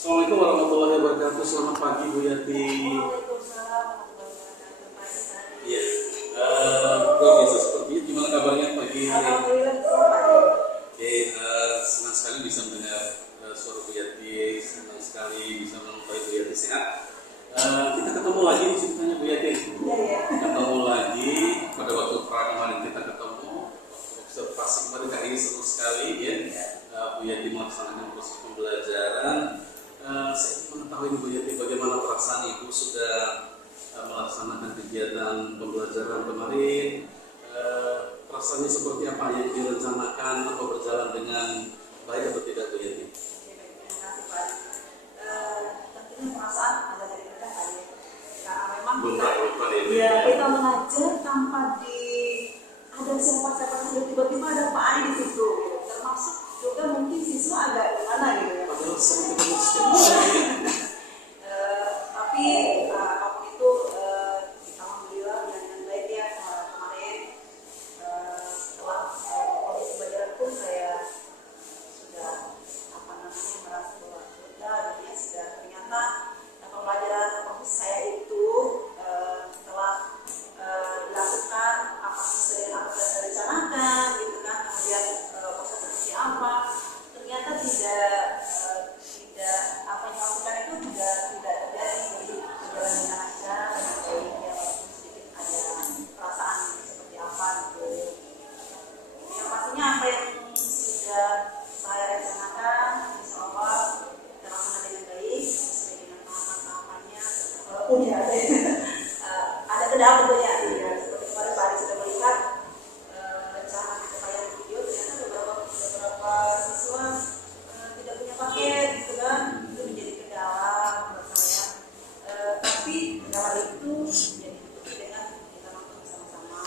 Assalamualaikum warahmatullahi wabarakatuh. Selamat pagi Bu Yati. Iya. Luar biasa seperti itu. Gimana kabarnya pagi hari ini? Oke, senang sekali bisa mendengar suara Bu Yati. Senang sekali bisa mengetahui Bu Yati sehat. Kita ketemu lagi di ceritanya Bu Yati. Ketemu lagi pada waktu kemarin kita ketemu. Observasi kemarin kali ini seru sekali ya. Bu Yati melaksanakan proses pembelajaran. Saya ingin mengetahui Bu Yati bagaimana perasaan Ibu sudah melaksanakan kegiatan pembelajaran kemarin. Perasaannya seperti apa yang direncanakan atau berjalan dengan baik atau tidak Bu Yati? Terima kasih Pak. Tentunya perasaan ada dari kita tadi. Karena memang kita mengajar tanpa ada siapa-siapa saja, tiba-tiba ada Pak Ari di situ. Termasuk juga mungkin siswa agak gimana gitu ya. Tapi apapun itu alhamdulillah dengan baik ya kemarin setelah proses pembelajaran pun saya sudah merasa bahwa sudah ternyata pembelajaran proses saya itu telah dilakukan apa sesuai yang saya rencanakan gitu kan, kemudian proses seperti apa ternyata tidak apa yang dilakukan itu tidak terjadi, jadi berjalan dengan lancar dengan baik ya, walaupun sedikit ada perasaan seperti apa gitu. Yang pastinya apa yang sudah saya rencanakan insya Allah terlaksana dengan baik sesuai dengan tahapan-tahapannya, walaupun ya ada kendala tentunya ya, seperti kemarin Pak Ari sudah melihat rencana pencapaian video, ternyata beberapa siswa tidak punya paket gitu kan, itu menjadi kendala menurut saya, tapi kendala itu jadi ditutupi dengan kita nonton bersama-sama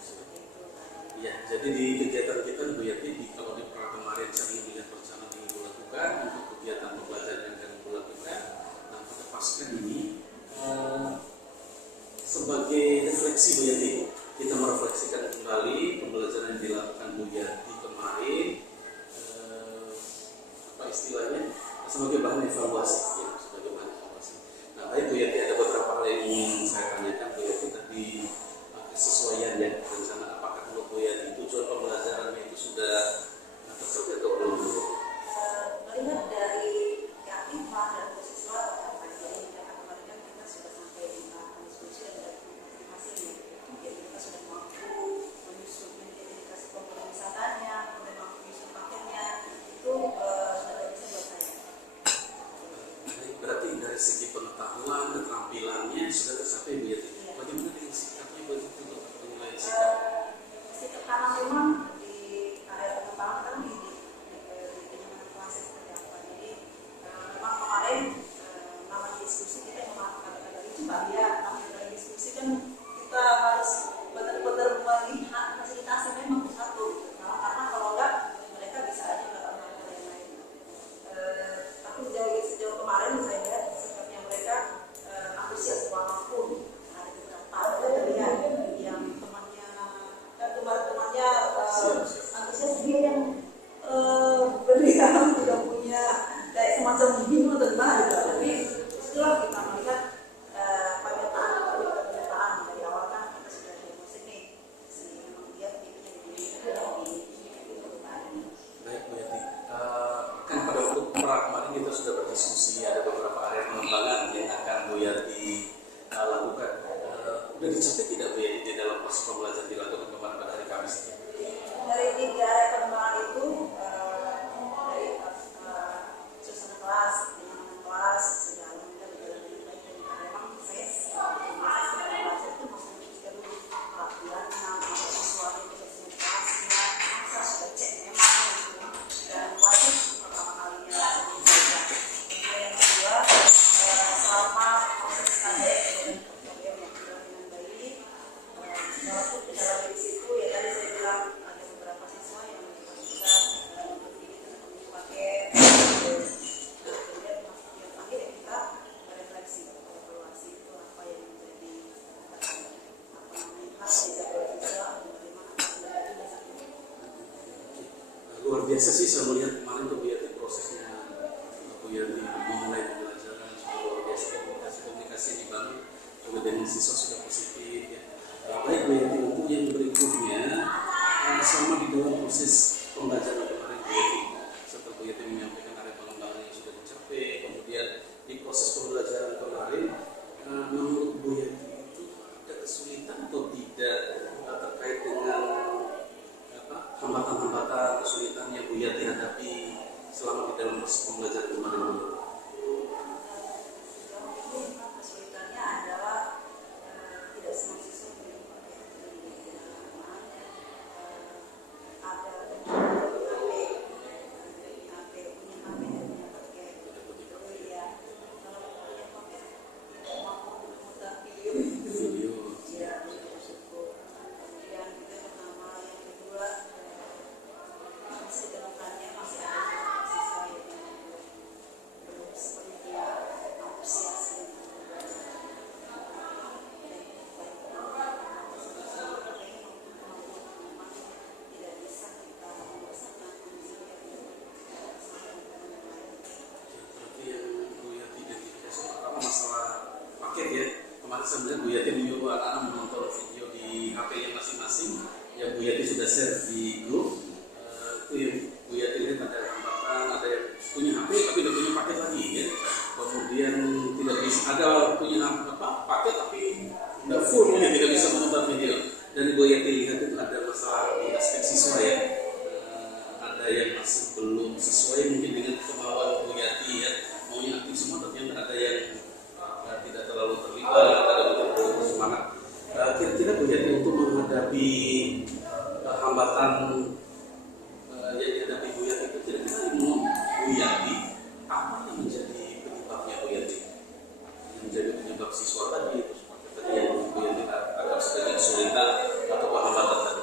seperti itu. Ya, jadi di kegiatan kita Bu Yati kalau di kemarin saya melihat rencana yang Ibu lakukan untuk kegiatan pembelajaran yang akan Ibu lakukan. Nah, pada pasca ini sebagai refleksi Bu Yati, kita merefleksikan kembali pembelajaran yang dilakukan Bu Yati kemarin, apa istilahnya, sebagai bahan evaluasi ya, sebagai bahan evaluasi. Nah, baik Bu Yati, ada beberapa hal yang ingin saya tanyakan Bu Yati tadi, kesesuaian ya rencana, apakah menurut Bu Yati tujuan pembelajarannya itu sudah tercapai atau belum? Melihat dari keaktifan dan siswa jadi kemarin kan kita sudah sampai di tahap diskusi dan masing-masing, jadi kita sudah mampu menyusun identifikasi komponen wisatanya, kemudian mampu menyusun paketnya, itu sudah bisa buat saya. Berarti dari segi pengetahuan, keterampilannya sudah tercapai Bu Yati. Bagaimana dengan sikapnya begitu untuk penilaian sikap? Sikap karena memang di area pengembangan kan di pengembangan kelasnya seperti apa. Jadi memang kemarin namanya diskusi kita memang kata-kata itu Mbak ya, namanya diskusi kan kita harus benar-benar melihat fasilitasnya memang satu. Karena kalau enggak mereka bisa aja melakukan hal yang lain. Tapi sejauh kemarin saya lihat sikapnya mereka antusias walaupun ada beberapa terlihat yang teman-temannya antusias, dia yang beliau tidak punya kayak semacam bingung atau gimana gitu. Tapi setelah kita melihat pernyataan dari awal kan kita sudah diagnosis nih memang dia tipenya Baik Bu Yati, kan pada waktu kemarin kita sudah berdiskusi ada beberapa area pengembangan yang akan Bu Yati lakukan. Sudah dicapai tidak Bu Yati di dalam proses pembelajaran dilakukan kemarin pada hari Kamis? dari 3 area pengembangan itu dari susunan kelas, kenyamanan kelas sudah alhamdulillah berjalan dengan baik, dan memang saya sedang belajar itu maksudnya juga dulu perhatiannya, siswanya, kebersihan kelasnya, saya sudah cek memang gitu, dan wajib pertama kalinya. Kemudian yang kedua dalam proses pembelajaran kemarin? Kesulitannya adalah tidak semua siswa punya ada HP, punya HP dan punya pakai gitu ya. Kalau punya pakai tidak mampu memutar video, ya sudah cukup. Kemudian itu yang pertama, yang kedua masih ditemukannya masih ada siswa yang belum sepenuhnya antusias tidak bisa kita membesarkan kondisinya. Berarti yang Bu Yati identifikasi pertama masalah paket ya. Kemarin sebenarnya Bu Yati menyuruh anak-anak menonton video di HP-nya masing-masing yang Bu Yati sudah share di grup. Itu yang Bu Yati lihat ada hambatan, ada yang punya HP tapi tidak punya paket lagi ya. Kemudian tidak bisa, ada punya paket tapi tidak full ya, tidak bisa menonton video. Dan Bu Yati lihat itu ada masalah di aspek siswa ya. Ada yang masih belum sesuai mungkin dengan kemauan Bu Yati ya, maunya aktif semua tapi ada yang tidak terlalu terlibat, ada betul-betul semangat. Kira-kira Bu Yati untuk menghadapi hambatan yang dihadapi Bu Yati itu, kira-kira ilmu Bu Yati apa yang menjadi penyebabnya Bu Yati? Yang menjadi penyebab siswa tadi itu seperti tadi yang Bu Yati agak sedikit kesulitan atau hambatan tadi.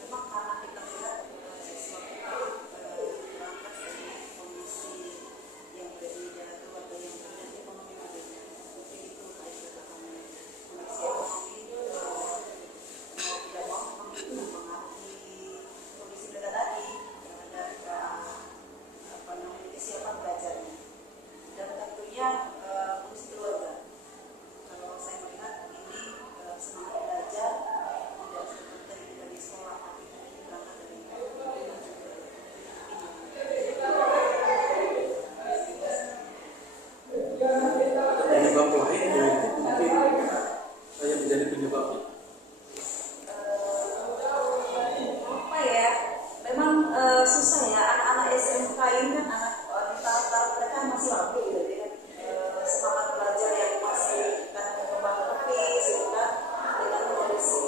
Memang karena kita lihat siswa kita berangkat dari kondisi yang berbeda, keluarga yang berbeda, ekonomi berbeda. Mungkin itu kayak katakan kondisi ekonomi mau tidak mau memang itu mempengaruhi kondisi mereka tadi terhadap apa namanya kesiapan belajarnya. Dan tentunya kondisi keluarga. Kalau saya melihat ini semangat belajar tidak seperti kita di sekolah, tapi berangkat dari Penyebab lain yaitu mungkin yang menjadi penyebabnya. apa ya? Memang susah ya, anak-anak SMK ini kan anak di tahap-tahap mereka masih labil gitu ya. Semangat belajar yang masih kan berkembang tepis gitu kan, dengan kondisi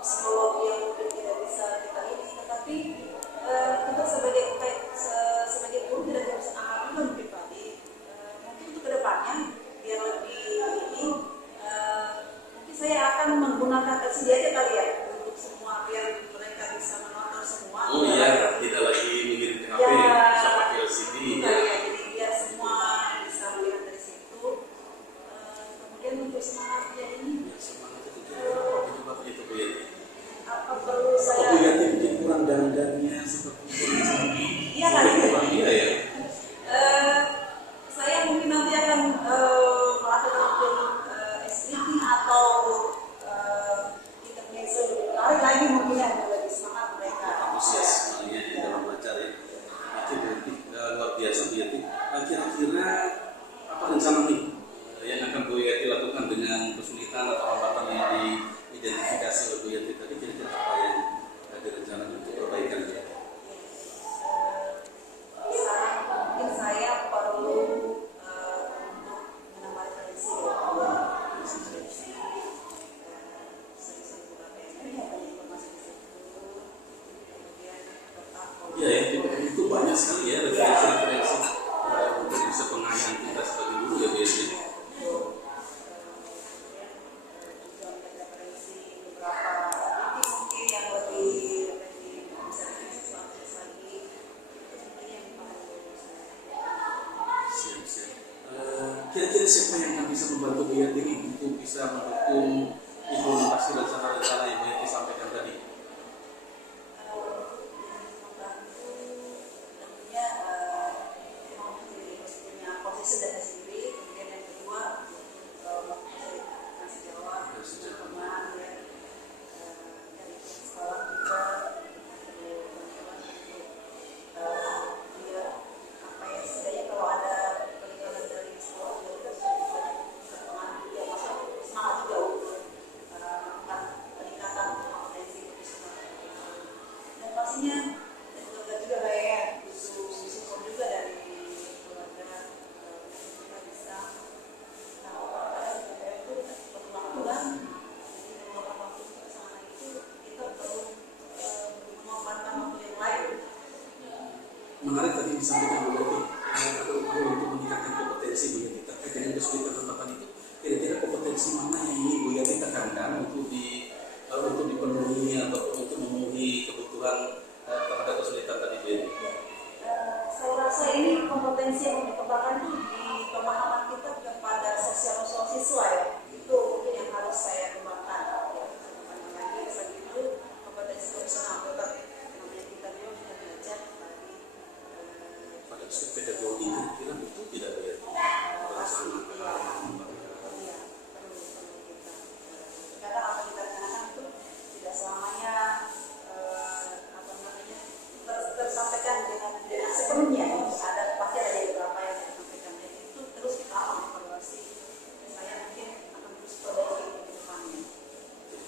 psikologi yang mungkin tidak bisa kita ini, tetapi kita sebagai guru tidak bisa amalkan mungkin tadi mungkin untuk kedepannya biar lebih ini mungkin saya akan menggunakan LCD aja kali ya untuk semua biar mereka bisa menonton semua. Oh iya, tidak lagi mengirim ke HP, bisa pakai LCD Iya, ya. ya, jadi biar semua bisa melihat dari situ. Kemudian untuk semangatnya ini Semangat itu kira-kira penyebabnya itu Bu Yati. apa perlu Bu saya? Yati mungkin kurang dandannya seperti kurang Iya kali ya. kurang iya ya. Saya mungkin nanti akan melakukan mungkin SPT atau intermezzo lari lagi mungkin ya lebih semangat mereka. Antusias sekalinya di dalam belajar ya. Itu berarti luar biasa Bu Yati. Kira-kira apa rencana nih yang akan Bu Yati lakukan dengan kesulitan atau hambatan yang diidentifikasi oleh Bu Yati tadi, kira-kira apa yang direncanakan untuk perbaikan ya? Sekarang mungkin saya perlu untuk menambah tradisi sering-sering buka PNR ya, banyak informasi di situ, kemudian tetap Iya ya, itu banyak sekali ya referensi-referensi untuk bisa pengayaan kita sebagai guru ya biasanya. mungkin yang lebih bisa sesuatu lagi mungkin yang dipanggil Siap-siap. Kira-kira siapa yang akan bisa membantu Bu Yati ini untuk bisa mendukung implementasi rencana-rencana yang Bu Yati sampaikan tadi? tentunya memang harus punya posisi dan sendiri. Kemudian yang kedua masih jawab teman ya dari sekolah juga perlu bantuan untuk dia apa ya setidaknya kalau ada peningkatan dari sekolah juga kita bisa berteman juga, masa semangat juga untuk melakukan peningkatan menarik tadi disampaikan Bu Yati, ada upaya untuk meningkatkan kompetensi Bu Yati terkait dengan kesulitan penerapan itu. Kira-kira kompetensi mana yang ini Bu Yati tekankan untuk dipenuhi atau untuk memenuhi kebutuhan terhadap kesulitan tadi Bu Yati? Saya rasa ini kompetensi yang dikembangkan di pemahaman kita kepada sosial siswa ya. Itu mungkin yang harus saya kembangkan. Ya, bukan lagi lagi itu kompetensi profesional, tetapi namanya kita juga bisa belajar lagi. Pada aspek pedagogi kira-kira itu tidak Bu Yati? Iya, perlu kita. Kadang apa kita tanyakan itu tidak selamanya tersampaikan dengan sepenuhnya. Ada pasti ada beberapa yang disampaikan itu terus kita evaluasi. Saya mungkin akan terus perbaiki ke depannya.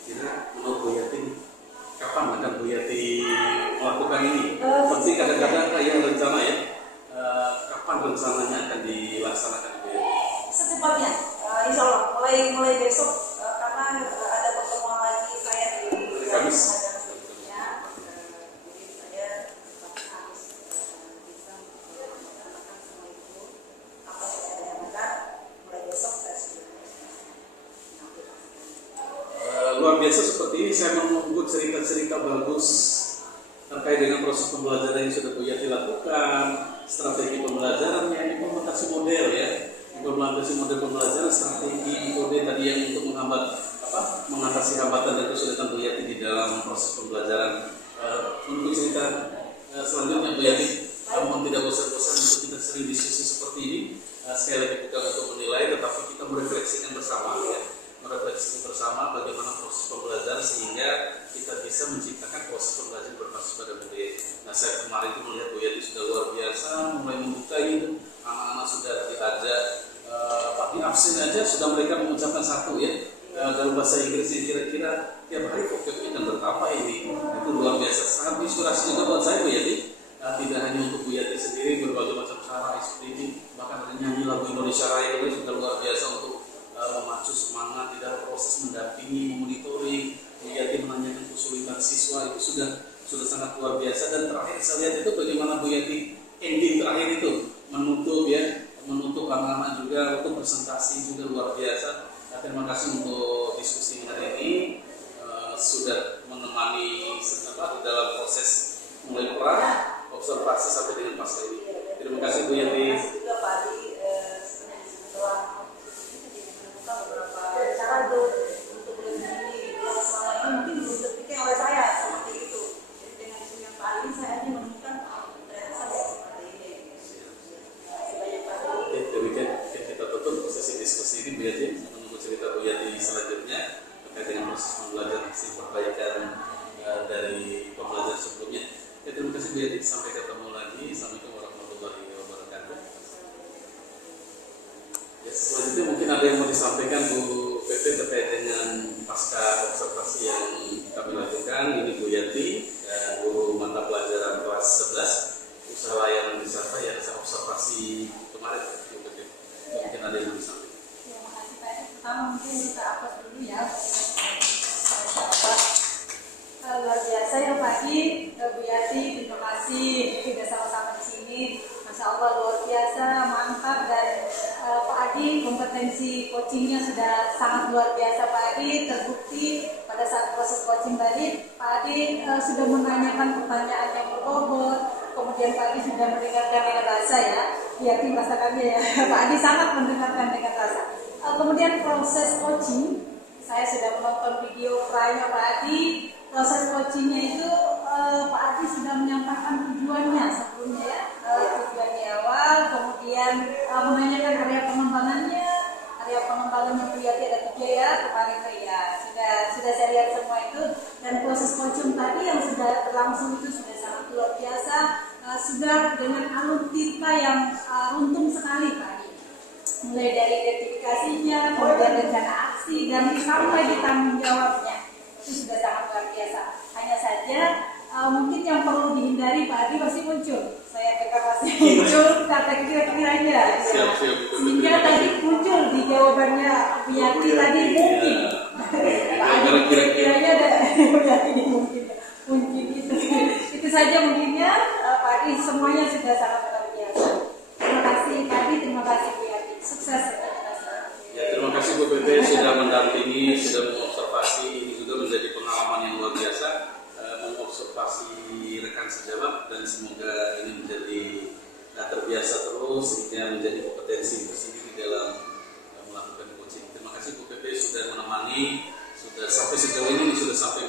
Kira menurut Bu Yati kapan akan Bu Yati melakukan ini? Seperti kadang-kadang yang rencana ya, kapan rencananya akan dilaksanakan Bu Yati? Secepatnya, insya Allah mulai besok karena ada pertemuan lagi saya di Kamis. Luar biasa seperti ini, saya menunggu cerita-cerita bagus terkait dengan proses pembelajaran yang sudah Bu Yati lakukan, strategi pembelajarannya, implementasi model ya, implementasi model pembelajaran, strategi kode tadi yang untuk mengatasi hambatan dan kesulitan Bu Yati di dalam proses pembelajaran. Menunggu cerita selanjutnya Bu Yati, namun tidak bosan-bosan untuk kita sering diskusi seperti ini. Sekali lagi bukan untuk menilai, tetapi kita merefleksikan bersama ya. Merefleksi bersama bagaimana proses pembelajaran sehingga kita bisa menciptakan proses pembelajaran berbasis pada budaya. Nah, saya kemarin itu melihat Bu Yati sudah luar biasa, mulai membuka itu, anak-anak sudah diajak di absen aja sudah mereka mengucapkan satu ya. Dalam bahasa Inggris kira-kira tiap hari vocabnya dan bertambah ini, itu luar biasa. Sangat inspirasi juga buat saya Bu Yati. Tidak hanya untuk Bu Yati sendiri, berbagai macam cara ekspresi, bahkan ada nyanyi lagu Indonesia Raya itu sudah luar biasa untuk memacu semangat di dalam proses mendampingi, monitoring. Bu Yati menanyakan kesulitan siswa itu sudah sangat luar biasa. Dan terakhir saya lihat itu bagaimana Bu Yati ending terakhir itu menutup anak-anak juga untuk presentasi juga luar biasa. Terima kasih untuk diskusi hari ini, sudah menemani di dalam proses mulai perang, observasi sampai dengan pasca ini. Terima kasih Bu Yati. Juga Pak Adi setelah menemukan beberapa cara untuk melindungi yang selama ini mungkin belum terpikir oleh saya seperti itu. Jadi dengan isu yang Pak Adi saya hanya menemukan ternyata seperti ini. Banyak Pak Adi. Demikian kita tutup sesi diskusi ini Bu Yati, menunggu cerita Bu Yati selanjutnya terkait dengan proses pembelajaran hasil perbaikan dari pembelajaran sebelumnya. Terima kasih Bu Yati, sampai ketemu lagi. Assalamualaikum warahmatullahi wabarakatuh. Ya, selanjutnya mungkin ada yang mau disampaikan Bu Pepe terkait dengan pasca observasi yang kami lakukan. Ini Bu Yati, guru mata pelajaran kelas 11 usaha layanan wisata yang saya observasi kemarin Bu Pepe. Mungkin ada yang mau disampaikan. Terima kasih Pak. Pertama mungkin kita upload dulu ya. Luar biasa ya Pak Adi, Bu Yati, terima kasih kita sama-sama di sini. Masya Allah luar biasa, mantap, dan Pak Adi kompetensi coachingnya sudah sangat luar biasa Pak Adi. Terbukti pada saat proses coaching tadi Pak Adi sudah menanyakan pertanyaan yang berbobot, kemudian Pak Adi sudah mendengarkan dengan rasa ya. Bu Yati merasakannya ya, Pak Adi sangat mendengarkan dengan rasa. Kemudian proses coaching, saya sudah menonton video pranya Pak Adi. Proses coachingnya itu Pak Adi sudah menyampaikan tujuannya sebelumnya ya, tujuannya awal, kemudian menanyakan area pengembangannya Bu Yati ada 3 ya kemarin ya, sudah saya lihat semua itu, dan proses coaching tadi yang sudah berlangsung itu sudah sangat luar biasa, sudah dengan alutsista yang untung sekali Pak Adi, mulai dari identifikasinya, kemudian rencana aksi, dan sampai di tanggung jawabnya. Itu sudah sangat luar biasa. Hanya saja mungkin yang perlu dihindari Pak Adi pasti muncul. Saya dengar pasti muncul kata kira-kiranya. Ya. Sehingga tadi muncul di jawabannya Bu Yati tadi mungkin. Pak Adi kira-kiranya ada Bu Yati mungkin itu. Itu saja mungkinnya Pak Adi semuanya sudah sudah sangat luar biasa. Terima kasih Pak Adi, terima kasih Bu Yati. Sukses ya. Ya, terima kasih Bu Pepe sudah mendampingi, sudah mengobservasi. Ini juga menjadi pengalaman yang luar biasa, mengobservasi rekan sejawat, dan semoga ini menjadi terbiasa terus sehingga menjadi kompetensi tersendiri dalam melakukan coaching. Terima kasih Bu Pepe sudah menemani, sudah sampai sejauh ini sudah sampai